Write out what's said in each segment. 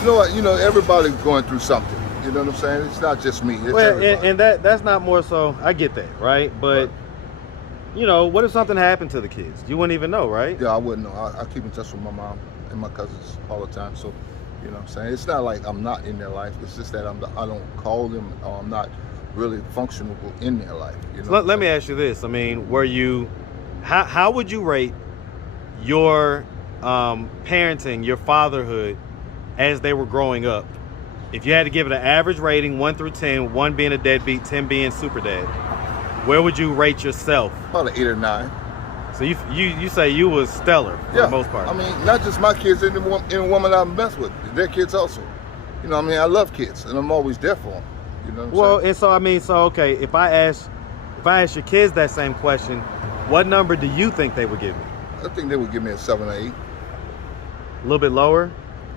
You know what? You know, everybody's going through something. You know what I'm saying? It's not just me. It's well, everybody. and that's not more so. I get that, right? But you know, what if something happened to the kids? You wouldn't even know, right? Yeah, I wouldn't know. I keep in touch with my mom and my cousins all the time. So, you know what I'm saying? It's not like I'm not in their life. It's just that I don't call them, or I'm not really functional in their life. You know. So let me ask you this. I mean, were you? How would you rate your parenting, your fatherhood, as they were growing up? If you had to give it an average rating, 1 through 10, 1 being a deadbeat, 10 being super dad, where would you rate yourself? About an 8 or 9. So you say you was stellar for the most part. I mean, not just my kids, any woman I mess with, their kids also. You know, I mean, I love kids, and I'm always there for them. You know what I'm saying? And so I mean, okay, if I ask your kids that same question, what number do you think they would give me? I think they would give me a 7 or 8. A little bit lower?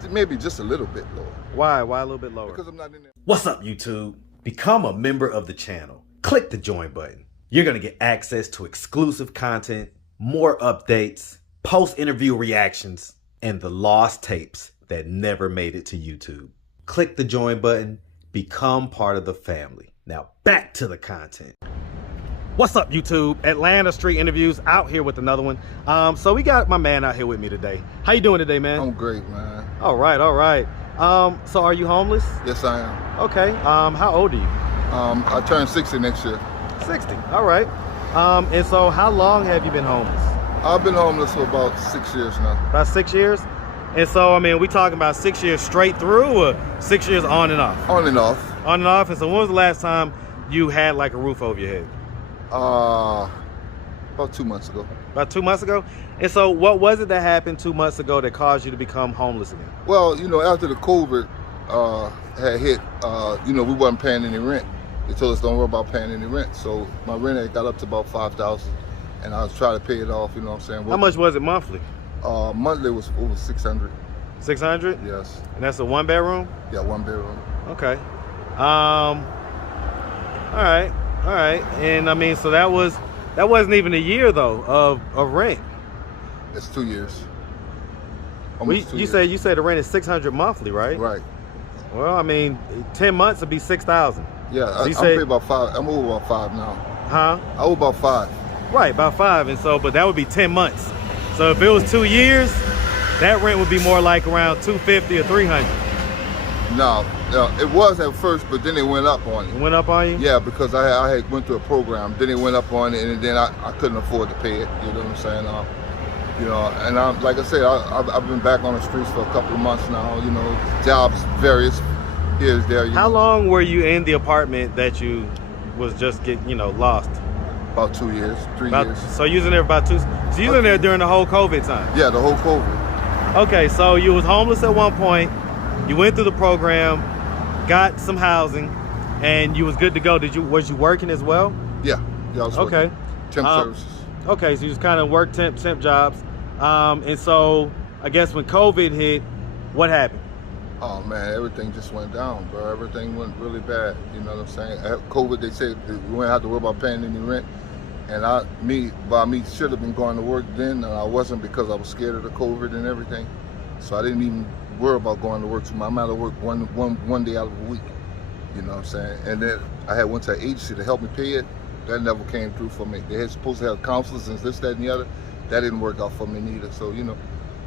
Maybe just a little bit lower. Why? Why a little bit lower? Because I'm not in there. What's up, YouTube? Become a member of the channel. Click the join button. You're going to get access to exclusive content, more updates, post-interview reactions, and the lost tapes that never made it to YouTube. Click the join button. Become part of the family. Now back to the content. What's up, YouTube? Atlanta Street Interviews out here with another one. So we got my man out here with me today. How you doing today, man? I'm great, man. All right, all right. So are you homeless? Yes, I am. Okay. How old are you? I turn 60 next year. 60. All right. And so how long have you been homeless? I've been homeless for about 6 years now. About 6 years? And so, I mean, we talking about 6 years straight through or 6 years on and off? On and off. On and off. And so when was the last time you had like a roof over your head? About 2 months ago. About 2 months ago? And so what was it that happened 2 months ago that caused you to become homeless again? Well, you know, after the COVID had hit, you know, we wasn't paying any rent. They told us don't worry about paying any rent. So my rent had got up to about $5,000, and I was trying to pay it off, you know what I'm saying? How much was it monthly? Monthly was over 600. 600? Yes. And that's a 1 bedroom? Yeah, 1 bedroom. Okay. All right. All right. And I mean, so that wasn't even a year though of rent. It's 2 years. You say the rent is 600 monthly, right? Right. Well, I mean, 10 months would be 6,000. Yeah, So I'm paying about 5. I'm over about 5 now. Huh? I owe about 5. Right, about 5. And so, but that would be 10 months. So if it was 2 years, that rent would be more like around 250 or 300. No, it was at first, but then it went up on it. It went up on you? Yeah, because I had went through a program. Then it went up on it, and then I couldn't afford to pay it. You know what I'm saying? You know, and like I said, I've been back on the streets for a couple of months now. You know, jobs various here, there. How long were you in the apartment that you was just lost? About 2 years, 3 years. So you was in there about 2. So you was in there during the whole COVID time? Yeah, the whole COVID. Okay, so you was homeless at one point. You went through the program, got some housing, and you was good to go. Was you working as well? Yeah, I was working. Okay. Temp services. Okay, so you just kind of worked temp jobs. And so I guess when COVID hit, what happened? Oh man, everything just went down, bro. Everything went really bad. You know what I'm saying? At COVID, they said we wouldn't have to worry about paying any rent. And me should have been going to work then, and I wasn't because I was scared of the COVID and everything. So I didn't even worry about going to work. So I'm out of work one day out of a week. You know what I'm saying? And then I went to an agency to help me pay it. That never came through for me. They had supposed to have counselors and this, that, and the other. That didn't work out for me neither. So, you know,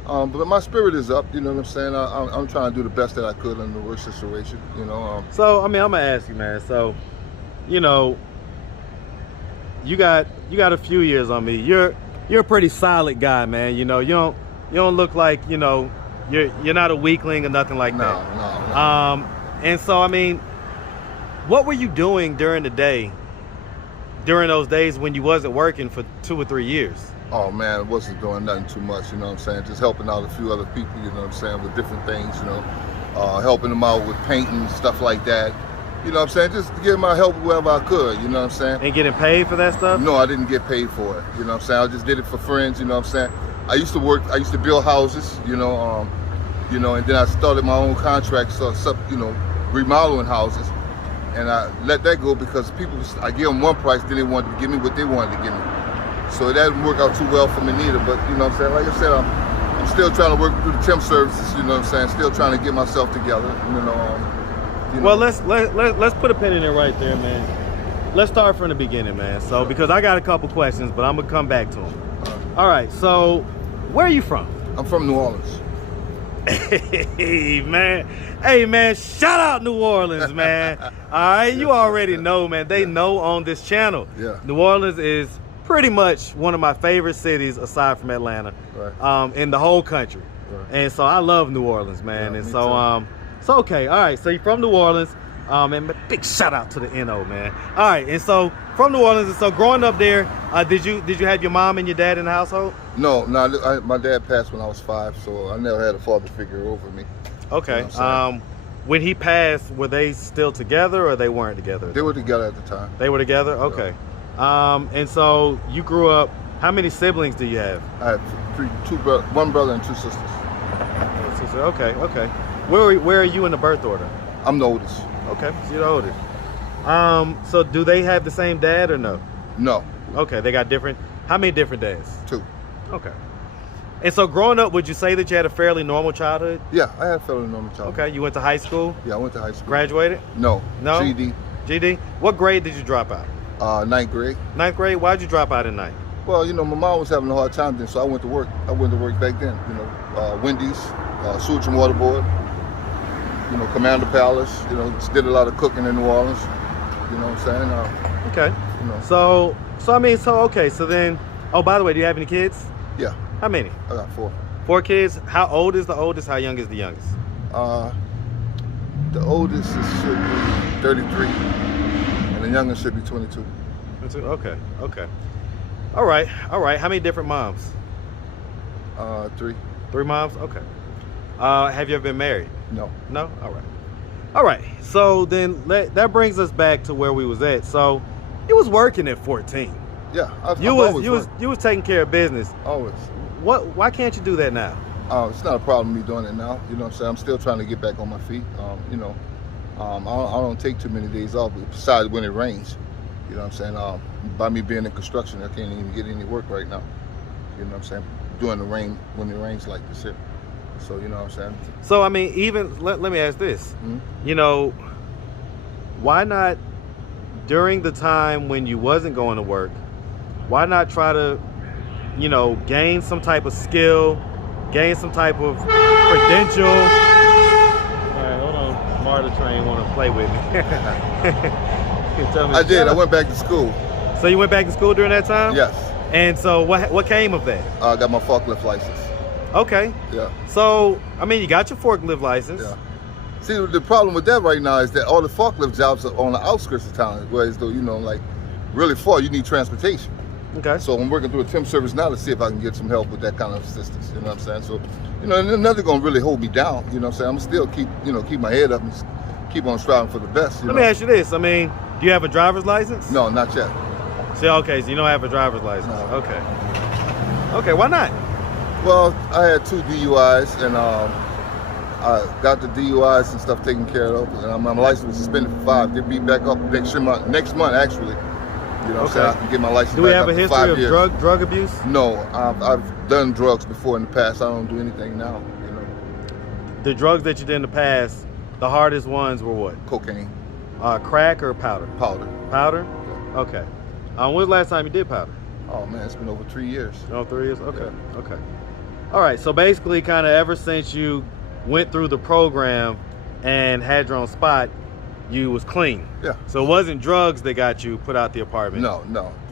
but my spirit is up. You know what I'm saying? I'm trying to do the best that I could in the worst situation. You know. So I mean, I'm gonna ask you, man. So, you know, you got a few years on me. You're a pretty solid guy, man. You know, you don't look like, you know, you're not a weakling or nothing like that. No. And so I mean, what were you doing during the day? During those days when you wasn't working for 2 or 3 years? Oh man, I wasn't doing nothing too much, you know what I'm saying? Just helping out a few other people, you know what I'm saying, with different things, you know. Helping them out with painting, stuff like that. You know what I'm saying? Just give my help wherever I could, you know what I'm saying? And getting paid for that stuff? No, I didn't get paid for it, you know what I'm saying? I just did it for friends, you know what I'm saying? I used to build houses, you know, and then I started my own contract, so you know, remodeling houses. And I let that go because I give them one price, then they wanted to give me what they wanted to give me. So that didn't work out too well for me neither, but you know what I'm saying? Like I said, I'm I'm still trying to work through the temp services. You know what I'm saying? Still trying to get myself together. Well, let's put a pin in it right there, man. Let's start from the beginning, man. So because I got a couple questions, but I'm gonna come back to them. All right. So where are you from? I'm from New Orleans. Hey man, shout out New Orleans, man. All right, you already know, man. They know on this channel. Yeah. New Orleans is pretty much one of my favorite cities aside from Atlanta, in the whole country. Right. And so I love New Orleans, man. Yeah, and so so okay, all right. So you're from New Orleans, and big shout out to the NO, man. All right, and so from New Orleans, and so growing up there, did you have your mom and your dad in the household? No, my dad passed when I was 5, so I never had a father figure over me. Okay. You know when he passed, were they still together or they weren't together? They were together at the time. They were together? Okay. Yeah. And so you grew up, how many siblings do you have? I have one brother and 2 sisters. Okay. Where are you in the birth order? I'm the oldest. Okay, so you're the oldest. So do they have the same dad or no? No. Okay, they got different, how many different dads? 2. Okay. And so growing up, would you say that you had a fairly normal childhood? Yeah, I had a fairly normal childhood. Okay, you went to high school? Yeah, I went to high school. Graduated? No. No? GD. What grade did you drop out? 9th grade. 9th grade? Why'd you drop out in 9th? Well, my mom was having a hard time then, so I went to work. I went to work back then, Wendy's, sewage and water board, Commander Palace, just did a lot of cooking in New Orleans, you know what I'm saying? Okay. So then, oh, by the way, do you have any kids? Yeah. How many? I got 4. 4 kids? How old is the oldest? How young is the youngest? The oldest should be 33, and the youngest should be 22. Okay. All right. How many different moms? 3. 3 moms? Okay. Have you ever been married? No. No? All right. So then that brings us back to where we was at. So you was working at 14. Yeah. You was taking care of business. Always. Why can't you do that now? It's not a problem me doing it now. You know what I'm saying? I'm still trying to get back on my feet. I don't take too many days off besides when it rains. You know what I'm saying? By me being in construction, I can't even get any work right now. You know what I'm saying? During the rain, when it rains like this here. So, you know what I'm saying? So, I mean, even, let me ask this. Mm-hmm. Why not, during the time when you wasn't going to work, why not try to, gain some type of skill, gain some type of credential? All right, hold on. Marta Train want to play with me. I did. I went back to school. So you went back to school during that time? Yes. And so what came of that? I got my forklift license. Okay. Yeah. So, I mean, you got your forklift license. Yeah. See, the problem with that right now is that all the forklift jobs are on the outskirts of town, whereas though, really far, you need transportation. Okay. So I'm working through a temp service now to see if I can get some help with that kind of assistance. You know what I'm saying? So, nothing gonna really hold me down. You know what I'm saying? I'm still keep my head up and keep on striving for the best. Let me ask you this. I mean, do you have a driver's license? No, not yet. See, okay, so you don't have a driver's license. No. Okay. Okay, why not? Well, I had 2 DUIs, and I got the DUIs and stuff taken care of, and my license was suspended for 5. They'll be back up next month actually. You know what I'm saying? I can get my license back. Do we have up a history of years. drug abuse? No, I've done drugs before in the past. I don't do anything now. The drugs that you did in the past, the hardest ones were what? Cocaine. Crack or powder? Powder. Powder? Yeah. Okay. When was the last time you did powder? Oh man, it's been over 3 years. Oh, 3 years? Okay. Yeah. Okay. All right. So basically, kind of ever since you went through the program and had your own spot, you was clean. Yeah. So it wasn't drugs that got you put out the apartment. No.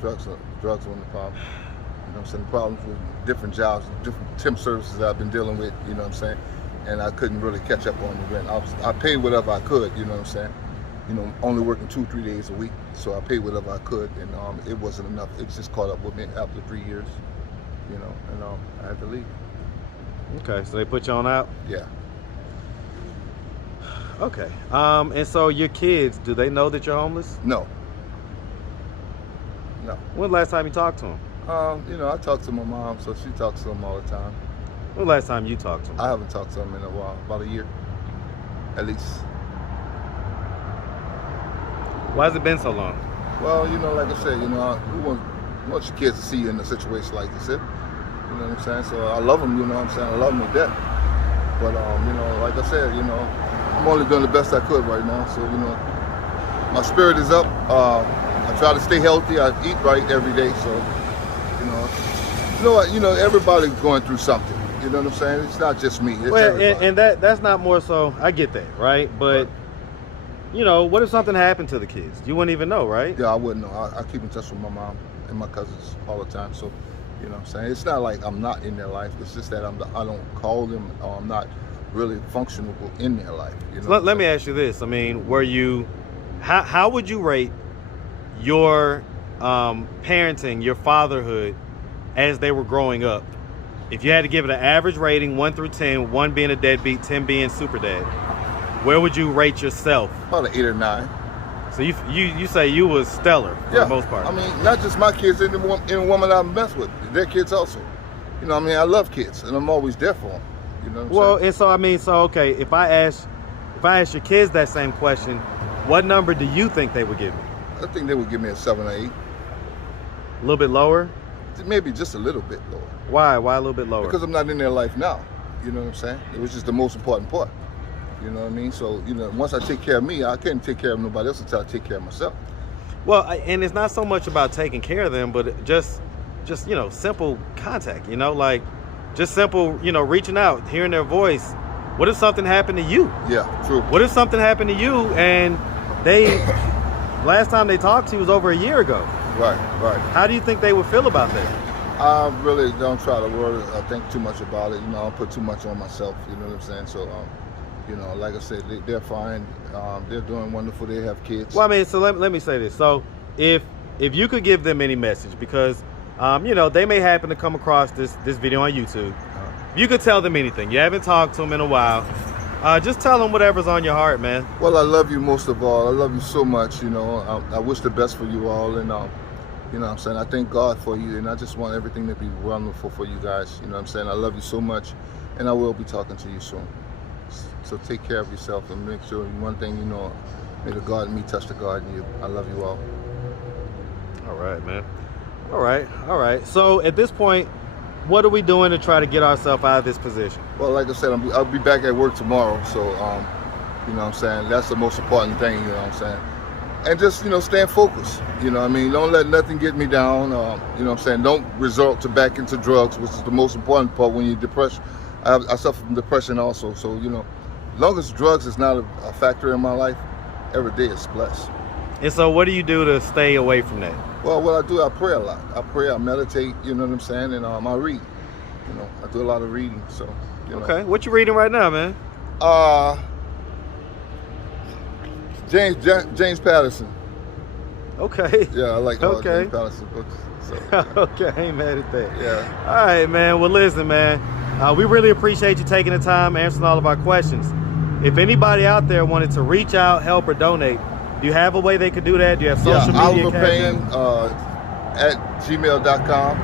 Drugs weren't the problem. You know what I'm saying? The problems with different jobs, different temp services that I've been dealing with. You know what I'm saying? And I couldn't really catch up on the rent. I paid whatever I could. You know what I'm saying? Only working 2-3 days a week, so I paid whatever I could, and it wasn't enough. It just caught up with me after 3 years, and I had to leave. Okay, so they put you on out? Yeah. Okay. And so your kids, do they know that you're homeless? No. When the last time you talked to them? I talk to my mom, so she talks to them all the time. When the last time you talked to them? I haven't talked to them in a while, about a year, at least. Why has it been so long? Well, like I said, we want your kids to see you in a situation like this. You know what I'm saying? So I love them, you know what I'm saying? I love them to death. But, you know, like I said, you know, I'm only doing the best I could right now. So, you know, my spirit is up. I try to stay healthy. I eat right every day. So, you know what? You know, everybody's going through something. You know what I'm saying? It's not just me. It's everybody. And that's not more so. I get that, right? But, you know, what if something happened to the kids? You wouldn't even know, right? Yeah, I wouldn't know. I keep in touch with my mom and my cousins all the time. So, you know what I'm saying? It's not like I'm not in their life. It's just that I don't call them, or I'm not really functional in their life. You know. Let me ask you this. I mean, how would you rate your parenting, your fatherhood, as they were growing up? If you had to give it an average rating, 1 through 10, 1 being a deadbeat, 10 being super dad, where would you rate yourself? About an 8 or 9. So you say you was stellar for the most part. I mean, not just my kids, any woman I mess with, their kids also. You know, I mean, I love kids, and I'm always there for them. You know what I'm saying? And so I mean, okay, if I ask your kids that same question, what number do you think they would give me? I think they would give me a 7 or 8. A little bit lower? Maybe just a little bit lower. Why? Why a little bit lower? Because I'm not in their life now. You know what I'm saying? It was just the most important part. You know what I mean? So, you know, once I take care of me, I can't take care of nobody else until I take care of myself. Well, and it's not so much about taking care of them, but just you know, simple contact, you know, like just simple, you know, reaching out, hearing their voice. What if something happened to you? Yeah, true. What if something happened to you and last time they talked to you was over a year ago? Right. How do you think they would feel about that? I really don't try to worry or think too much about it. You know, I don't put too much on myself. You know what I'm saying? So, you know, like I said, they're fine. They're doing wonderful. They have kids. Well, I mean, so let me say this. So if you could give them any message, because, you know, they may happen to come across this video on YouTube. If you could tell them anything. You haven't talked to them in a while. Just tell them whatever's on your heart, man. Well, I love you most of all. I love you so much, you know. I wish the best for you all. And, you know what I'm saying? I thank God for you. And I just want everything to be wonderful for you guys. You know what I'm saying? I love you so much. And I will be talking to you soon. So take care of yourself and make sure, one thing you know, may the God in me touch the God in you. I love you all. All right, man. All right. So at this point, what are we doing to try to get ourselves out of this position? Well, like I said, I'll be back at work tomorrow. So, you know what I'm saying? That's the most important thing, you know what I'm saying? And just, you know, staying focused. You know what I mean? Don't let nothing get me down. You know what I'm saying? Don't resort back into drugs, which is the most important part when you're depressed. I suffer from depression also. So, you know, as long as drugs is not a factor in my life, every day is blessed. And so what do you do to stay away from that? Well, what I do, I pray a lot. I pray, I meditate, you know what I'm saying? And I read. You know, I do a lot of reading. So, you know. Okay. What you reading right now, man? James Patterson. Okay. Yeah, I like all James Patterson books. So, yeah. Okay, I ain't mad at that. Yeah. All right, man. Well, listen, man. We really appreciate you taking the time, answering all of our questions. If anybody out there wanted to reach out, help, or donate, do you have a way they could do that? Do you have social media? Oliver Payne at gmail.com.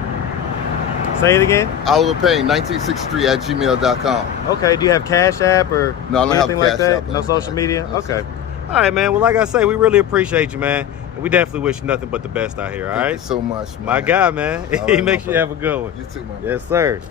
Say it again. Oliver Payne 1963 at gmail.com. Okay. Do you have Cash App or no, I don't anything have like that? App, no social media? No, okay. All right, man. Well, like I say, we really appreciate you, man. And we definitely wish you nothing but the best out here, all right? Thank you so much, man. My guy, man. All He right, makes you have a good one. You too, man. Yes, sir.